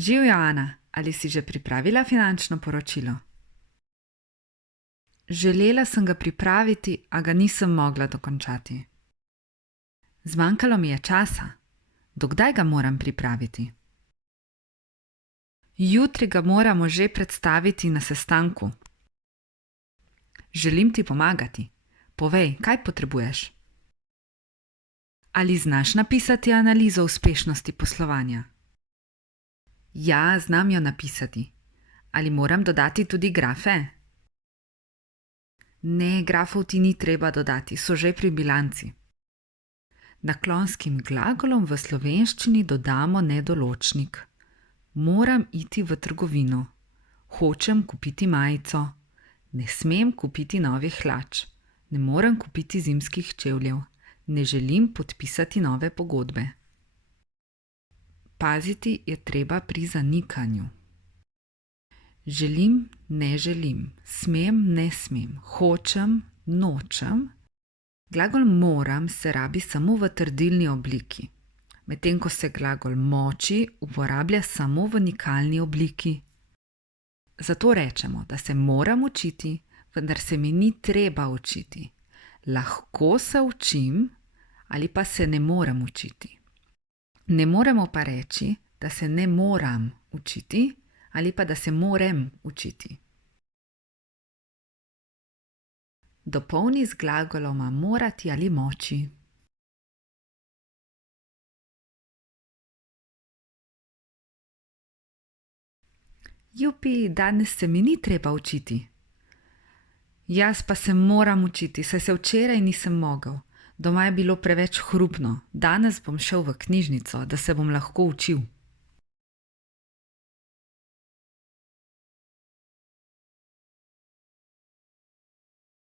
Živjo, Ana, ali si že pripravila finančno poročilo? Želela sem ga pripraviti, a ga nisem mogla dokončati. Zmanjkalo mi je časa. Dokdaj ga moram pripraviti? Jutri ga moramo že predstaviti na sestanku. Želim ti pomagati. Povej, kaj potrebuješ? Ali znaš napisati analizo uspešnosti poslovanja? Ja, znam jo napisati. Ali moram dodati tudi grafe? Ne, grafov ti ni treba dodati, so že pri bilanci. Naklonskim glagolom v slovenščini dodamo nedoločnik. Moram iti v trgovino. Hočem kupiti majico. Ne smem kupiti novih hlač. Ne morem kupiti zimskih čevljev. Ne želim podpisati nove pogodbe. Paziti je treba pri zanikanju. Želim, ne želim, smem, ne smem, hočem, nočem. Glagol moram se rabi samo v trdilni obliki, medtem ko se glagol moči uporablja samo v nikalni obliki. Zato rečemo, da se moram učiti, vendar se mi ni treba učiti. Lahko se učim ali pa se ne morem učiti. Ne moremo pa reči, da se ne moram učiti ali pa da se morem učiti. Dopolni z glagoloma morati ali moči. Jupi, danes se mi ni treba učiti. Jaz pa se moram učiti, saj se včeraj nisem mogel. Doma je bilo preveč hrupno. Danes bom šel v knjižnico, da se bom lahko učil.